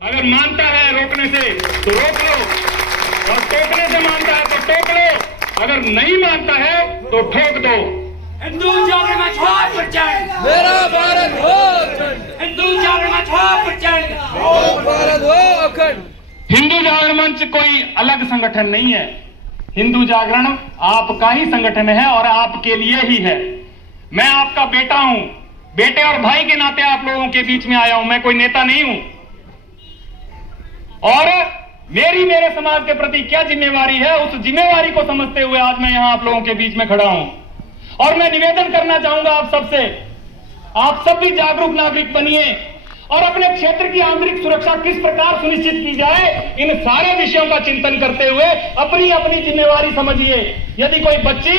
अगर मानता है रोकने से तो रोक लो और टोकने से मानता है तो टोक लो, अगर नहीं मानता है तो ठोक दो। हिंदू जागरण मंच हो प्रचंड, मेरा भारत हो अखंड, हिंदू जागरण मंच हो प्रचंड, भारत हो अखंड। हिंदू जागरण मंच कोई अलग संगठन नहीं है। हिंदू जागरण आपका ही संगठन है और आपके लिए ही है। मैं आपका बेटा हूं, बेटे और भाई के नाते आप लोगों के बीच में आया हूं। मैं कोई नेता नहीं हूं और मेरे समाज के प्रति क्या जिम्मेवारी है, उस जिम्मेवारी को समझते हुए आज मैं यहां आप लोगों के बीच में खड़ा हूं। और मैं निवेदन करना चाहूंगा आप सबसे, आप सब भी जागरूक नागरिक बनिए और अपने क्षेत्र की आंतरिक सुरक्षा किस प्रकार सुनिश्चित की जाए, इन सारे विषयों का चिंतन करते हुए अपनी अपनी जिम्मेवारी समझिए। यदि कोई बच्ची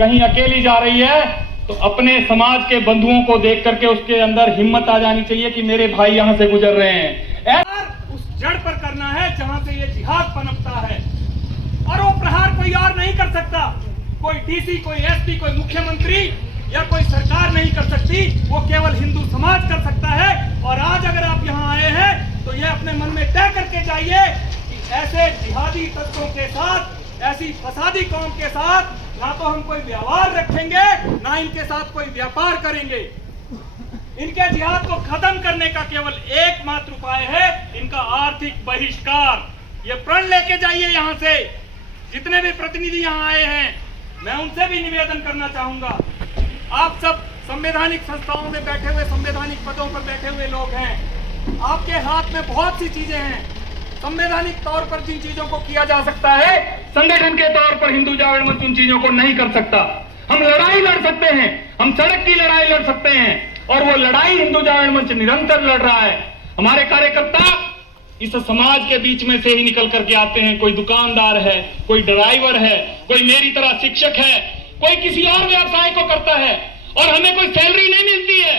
कहीं अकेली जा रही है तो अपने समाज के बंधुओं को देख करके उसके अंदर हिम्मत आ जानी चाहिए कि मेरे भाई यहां से गुजर रहे हैं। उस जड़ पर करना है जहां से ये जिहाद पनपता है, और वो प्रहार कोई और नहीं कर सकता। कोई डीसी, कोई एसपी, कोई मुख्यमंत्री या कोई सरकार नहीं कर सकती, वो केवल हिंदू समाज कर सकता है। और आज अगर आप यहाँ आए हैं तो ये अपने मन में तय करके जाइए कि ऐसे जिहादी तत्वों के साथ, ऐसी फसादी कौम के साथ ना तो हम कोई व्यवहार रखेंगे, ना इनके साथ कोई व्यापार करेंगे। इनके जिहाद को खत्म करने का केवल एकमात्र उपाय है इनका आर्थिक बहिष्कार। ये प्रण लेके जाइए यहाँ से। जितने भी प्रतिनिधि यहाँ आए हैं मैं उनसे भी निवेदन करना चाहूंगा, आप सब संवैधानिक संस्थाओं में बैठे हुए, संवैधानिक पदों पर बैठे हुए लोग हैं। आपके हाथ में बहुत सी चीजें हैं। संवैधानिक तौर पर जिन चीजों को किया जा सकता है, संगठन के तौर पर हिंदू जागरण मंच उन चीजों को नहीं कर सकता। हम लड़ाई लड़ सकते हैं, हम सड़क की लड़ाई लड़ सकते हैं और वो लड़ाई हिंदू जागरण मंच निरंतर लड़ रहा है। हमारे कार्यकर्ता इस समाज के बीच में से ही निकल करके आते हैं। कोई दुकानदार है, कोई ड्राइवर है, कोई मेरी तरह शिक्षक है, कोई किसी और व्यवसाय को करता है और हमें कोई सैलरी नहीं मिलती है।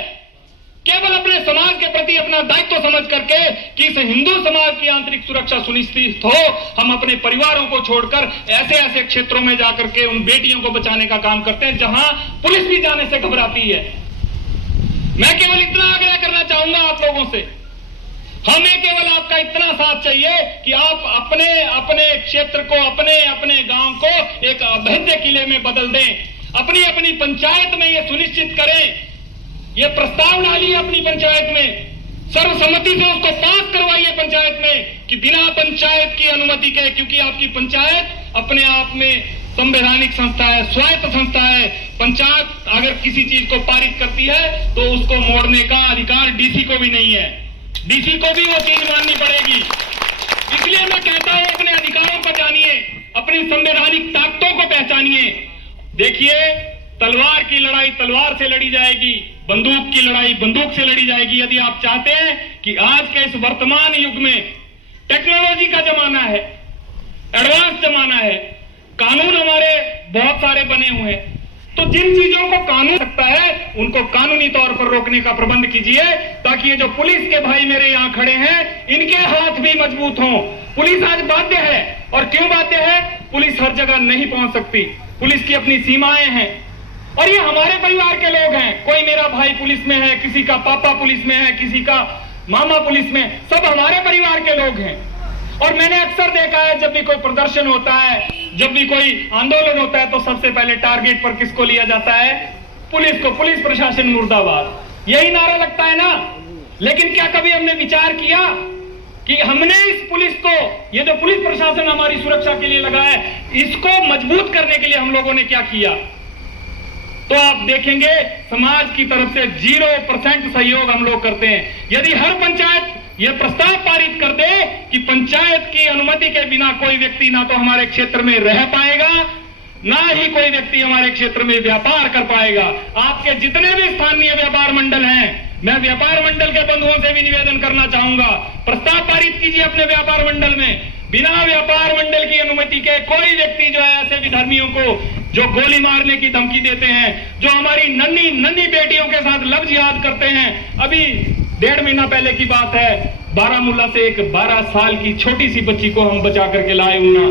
केवल अपने समाज के प्रति अपना दायित्व समझ करके कि इस हिंदू समाज की आंतरिक सुरक्षा सुनिश्चित हो, हम अपने परिवारों को छोड़कर ऐसे ऐसे क्षेत्रों में जाकर के उन बेटियों को बचाने का काम करते हैं जहां पुलिस भी जाने से घबराती है। मैं केवल इतना आग्रह करना चाहूंगा आप लोगों से, हमें केवल आपका इतना साथ चाहिए कि आप अपने अपने क्षेत्र को, अपने अपने गांव को एक अभेद्य किले में बदल दें। अपनी अपनी पंचायत में ये सुनिश्चित करें, ये प्रस्ताव डालिए अपनी पंचायत में, सर्वसम्मति से उसको पास करवाइए पंचायत में कि बिना पंचायत की अनुमति के, क्योंकि आपकी पंचायत अपने आप में संवैधानिक संस्था है, स्वायत्त संस्था है। पंचायत अगर किसी चीज को पारित करती है तो उसको मोड़ने का अधिकार डीसी को भी नहीं है, डीसी को भी वो चीज माननी पड़ेगी। इसलिए मैं कहता हूं अपने अधिकारों को जानिए, अपनी संवैधानिक ताकतों को पहचानिए। देखिए, तलवार की लड़ाई तलवार से लड़ी जाएगी, बंदूक की लड़ाई बंदूक से लड़ी जाएगी। यदि आप चाहते हैं कि आज के इस वर्तमान युग में टेक्नोलॉजी का जमाना है, एडवांस जमाना है, कानून हमारे बहुत सारे बने हुए हैं, तो जिन चीजों को कानून सकता है उनको कानूनी तौर पर रोकने का प्रबंध कीजिए, ताकि ये जो पुलिस के भाई मेरे यहाँ खड़े हैं इनके हाथ भी मजबूत हों। पुलिस आज बाध्य है, और क्यों बाध्य है? पुलिस हर जगह नहीं पहुंच सकती, पुलिस की अपनी सीमाएं हैं। और ये हमारे परिवार के लोग हैं, कोई मेरा भाई पुलिस में है, किसी का पापा पुलिस में है, किसी का मामा पुलिस में, सब हमारे परिवार के लोग हैं। और मैंने अक्सर देखा है जब भी कोई प्रदर्शन होता है, जब भी कोई आंदोलन होता है, तो सबसे पहले टारगेट पर किसको लिया जाता है? पुलिस को। पुलिस प्रशासन मुर्दाबाद, यही नारा लगता है ना। लेकिन क्या कभी हमने विचार किया कि हमने इस पुलिस को, ये जो पुलिस प्रशासन हमारी सुरक्षा के लिए लगा है, इसको मजबूत करने के लिए हम लोगों ने क्या किया? तो आप देखेंगे समाज की तरफ से 0% सहयोग हम लोग करते हैं। यदि हर पंचायत यह प्रस्ताव पारित कर दे कि पंचायत की अनुमति के बिना कोई व्यक्ति ना तो हमारे क्षेत्र में रह पाएगा, ना ही कोई व्यक्ति हमारे क्षेत्र में व्यापार कर पाएगा। आपके जितने भी स्थानीय व्यापार मंडल हैं, मैं व्यापार मंडल के बंधुओं से भी निवेदन करना चाहूंगा, प्रस्ताव पारित कीजिए अपने व्यापार मंडल में। बिना व्यापार मंडल की अनुमति के कोई व्यक्ति जो है ऐसे विधर्मियों को जो गोली मारने की धमकी देते हैं, जो हमारी नन्ही नन्ही बेटियों के साथ लव जिहाद करते हैं। अभी 1.5 महीना पहले की बात है, बारामूला से एक 12 साल की छोटी सी बच्ची को हम बचा करके लाए उन्ना,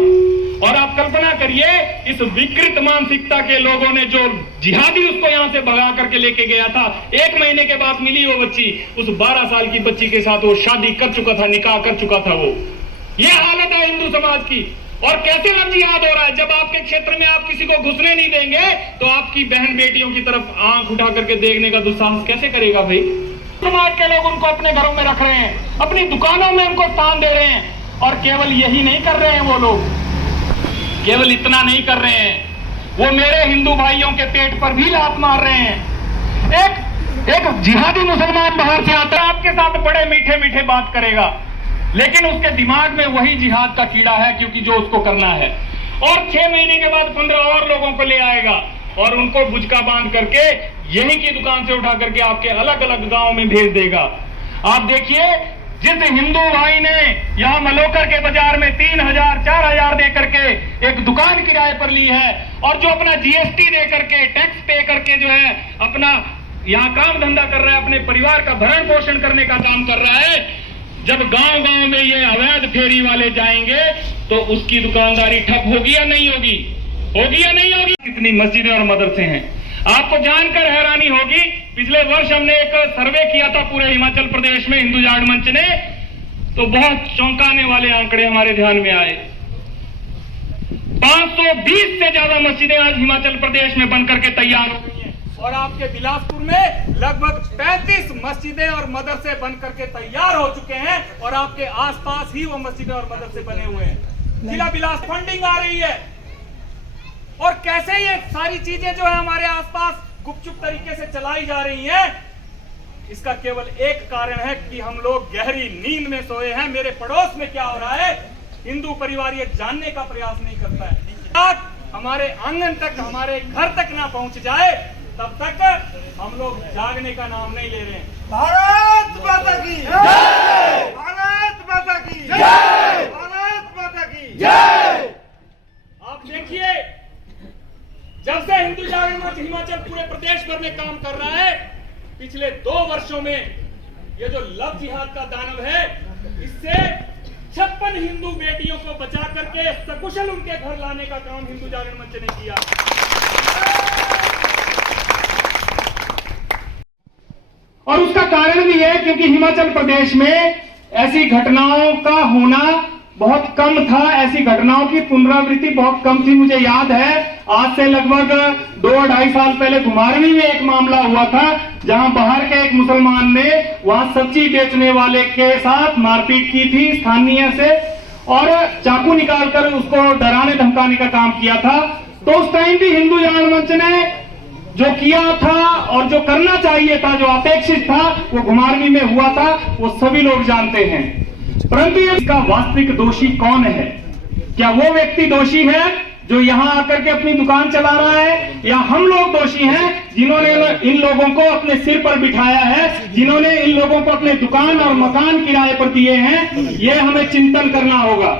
और आप कल्पना करिए इस विकृत मानसिकता के लोगों ने जो जिहादी उसको यहां से भगा करके लेके गया था, 1 महीने के बाद मिली वो बच्ची, उस 12 साल की बच्ची के साथ वो शादी कर चुका था, निकाह कर चुका था वो। ये हालत है हिंदू समाज की। और कैसे लफ्ज याद हो रहा है, जब आपके क्षेत्र में आप किसी को घुसने नहीं देंगे तो आपकी बहन बेटियों की तरफ आंख उठा करके देखने का दुस्साहस कैसे करेगा भाई। समाज के लोग उनको अपने घरों में रख रहे हैं, अपनी दुकानों में उनको स्थान दे रहे हैं। और केवल यही नहीं कर रहे हैं वो लोग, केवल इतना नहीं कर रहे हैं, वो मेरे हिंदू भाइयों के पेट पर भी लात मार रहे हैं। एक जिहादी मुसलमान बाहर से आता है, आपके साथ बड़े मीठे मीठे बात करेगा, लेकिन उसके दिमाग में वही जिहाद का कीड़ा है, क्योंकि जो उसको करना है। और 6 महीने के बाद 15 और लोगों को ले आएगा और उनको बुझका बांध करके यही की दुकान से उठा करके आपके अलग अलग गांव में भेज देगा। आप देखिए, जिस हिंदू भाई ने यहां मलोकर के बाजार में 3000 4000 दे करके एक दुकान किराए पर ली है, और जो अपना जीएसटी दे करके, टैक्स पे करके जो है अपना यहां काम धंधा कर रहा है, अपने परिवार का भरण पोषण करने का काम कर रहा है, जब गांव गांव में ये अवैध फेरी वाले जाएंगे तो उसकी दुकानदारी ठप होगी या नहीं होगी? होगी या नहीं होगी? कितनी मस्जिदें और मदरसे हैं, आपको जानकर हैरानी होगी। पिछले वर्ष हमने एक सर्वे किया था पूरे हिमाचल प्रदेश में, हिंदू जागरण मंच ने, तो बहुत चौंकाने वाले आंकड़े हमारे ध्यान में आए। 520 से ज्यादा मस्जिदें आज हिमाचल प्रदेश में बनकर के तैयार हो गई हैं, और आपके बिलासपुर में लगभग 35 मस्जिदें और मदरसे बनकर के तैयार हो चुके हैं, और आपके आसपास ही वो मस्जिदें और मदरसे बने हुए हैं। जिला बिलास फंडिंग आ रही है, और कैसे ये सारी चीजें जो है हमारे आसपास गुपचुप तरीके से चलाई जा रही हैं, इसका केवल एक कारण है कि हम लोग गहरी नींद में सोए हैं। मेरे पड़ोस में क्या हो रहा है, हिंदू परिवार ये जानने का प्रयास नहीं करता है। तक हमारे आंगन तक, हमारे घर तक ना पहुंच जाए, तब तक हम लोग जागने का नाम नहीं ले रहे हैं। भारत माता की जय! भारत माता की जय! भारत माता की जय! आप देखिए, जब से हिंदू जागरण मंच हिमाचल पूरे प्रदेश भर में काम कर रहा है, पिछले 2 वर्षों में ये जो लव जिहाद का दानव है, इससे 56 हिंदू बेटियों को बचा करके सकुशल उनके घर लाने का काम हिंदू जागरण मंच ने किया। और उसका कारण भी है क्योंकि हिमाचल प्रदेश में ऐसी घटनाओं का होना बहुत कम था, ऐसी घटनाओं की पुनरावृत्ति बहुत कम थी। मुझे याद है आज से लगभग 2-2.5 साल पहले घुमारवीं में एक मामला हुआ था, जहां बाहर के एक मुसलमान ने वहां सब्जी बेचने वाले के साथ मारपीट की थी स्थानीय से, और चाकू निकालकर उसको डराने धमकाने का काम किया था। तो उस टाइम भी हिंदू जागरण मंच ने जो किया था और जो करना चाहिए था, जो अपेक्षित था, वो घुमारवीं में हुआ था, वो सभी लोग जानते हैं। परंतु इसका वास्तविक दोषी कौन है? क्या वो व्यक्ति दोषी है जो यहां आकर के अपनी दुकान चला रहा है, या हम लोग दोषी हैं जिन्होंने इन लोगों को अपने सिर पर बिठाया है, जिन्होंने इन लोगों को अपने दुकान और मकान किराए पर दिए हैं? ये हमें चिंतन करना होगा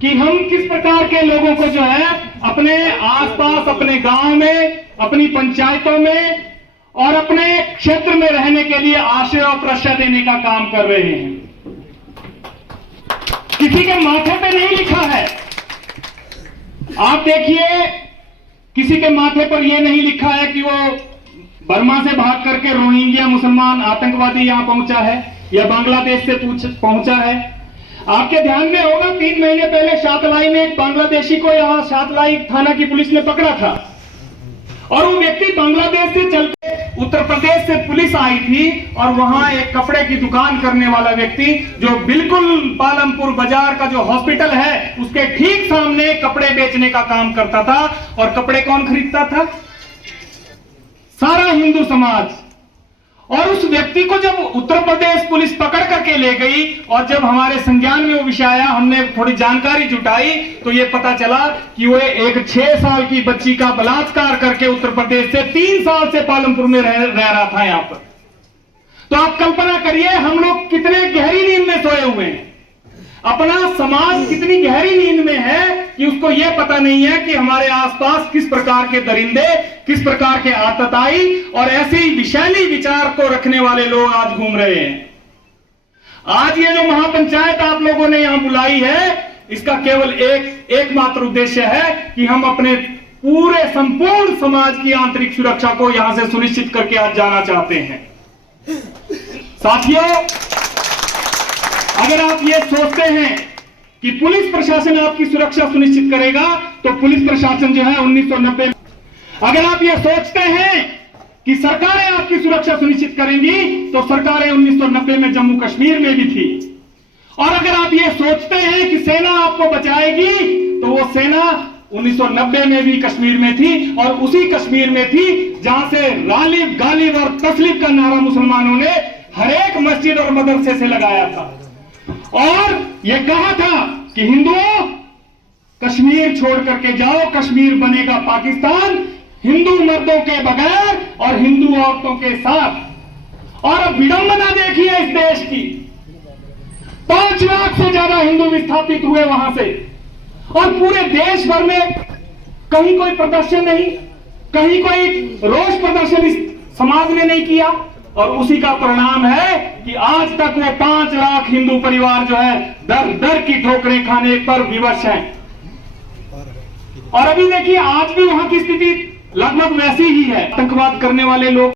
कि हम किस प्रकार के लोगों को जो है अपने आसपास, अपने गांव में, अपनी पंचायतों में और अपने क्षेत्र में रहने के लिए आश्रय और प्रश्रय देने का काम कर रहे हैं। किसी के माथे पे नहीं लिखा है, आप देखिए, किसी के माथे पर यह नहीं लिखा है कि वो बर्मा से भाग करके रोहिंग्या मुसलमान आतंकवादी यहां पहुंचा है या बांग्लादेश से पहुंचा है। आपके ध्यान में होगा 3 महीने पहले शातलाई में एक बांग्लादेशी को यहां शातलाई थाना की पुलिस ने पकड़ा था, और वो व्यक्ति बांग्लादेश से चलकर उत्तर प्रदेश से पुलिस आई थी, और वहां एक कपड़े की दुकान करने वाला व्यक्ति जो बिल्कुल पालमपुर बाजार का जो हॉस्पिटल है उसके ठीक सामने कपड़े बेचने का काम करता था। और कपड़े कौन खरीदता था? सारा हिंदू समाज। और उस व्यक्ति को जब उत्तर प्रदेश पुलिस पकड़ करके ले गई, और जब हमारे संज्ञान में वो विषय आया, हमने थोड़ी जानकारी जुटाई, तो ये पता चला कि वो एक 6 साल की बच्ची का बलात्कार करके उत्तर प्रदेश से 3 साल से पालमपुर में रह रहा था यहां पर। तो आप कल्पना करिए हम लोग कितने गहरी नींद में सोए हुए हैं, अपना समाज कितनी गहरी नींद में है कि उसको यह पता नहीं है कि हमारे आसपास किस प्रकार के दरिंदे, किस प्रकार के आतताई और ऐसी विषैली विचार को रखने वाले लोग आज घूम रहे हैं। आज ये जो महापंचायत आप लोगों ने यहां बुलाई है, इसका केवल एकमात्र उद्देश्य है कि हम अपने पूरे संपूर्ण समाज की आंतरिक सुरक्षा को यहां से सुनिश्चित करके आज जाना चाहते हैं। साथियों, अगर आप ये सोचते हैं कि पुलिस प्रशासन आपकी सुरक्षा सुनिश्चित करेगा, तो पुलिस प्रशासन जो है 1990 में, अगर आप ये सोचते हैं कि सरकारें आपकी सुरक्षा सुनिश्चित करेंगी, तो सरकारें 1990 में जम्मू कश्मीर में भी थी। और अगर आप ये सोचते हैं कि सेना आपको बचाएगी, तो वो सेना 1990 में भी कश्मीर में थी, और उसी कश्मीर में थी जहां से गालिब गालिब और तस्लीब का नारा मुसलमानों ने हर एक मस्जिद और मदरसे से लगाया था, और यह कहा था कि हिंदुओं कश्मीर छोड़ करके जाओ, कश्मीर बनेगा पाकिस्तान, हिंदू मर्दों के बगैर और हिंदू औरतों के साथ। और अब विडंबना देखिए इस देश की, 5 लाख से ज्यादा हिंदू विस्थापित हुए वहां से, और पूरे देश भर में कहीं कोई प्रदर्शन नहीं, कहीं कोई रोष प्रदर्शन इस समाज ने नहीं किया, और उसी का परिणाम है कि आज तक वो 5 लाख हिंदू परिवार जो है दर दर की ठोकरें खाने पर विवश हैं। और अभी देखिए आज भी वहां की स्थिति लगभग वैसी ही है। आतंकवाद करने वाले लोग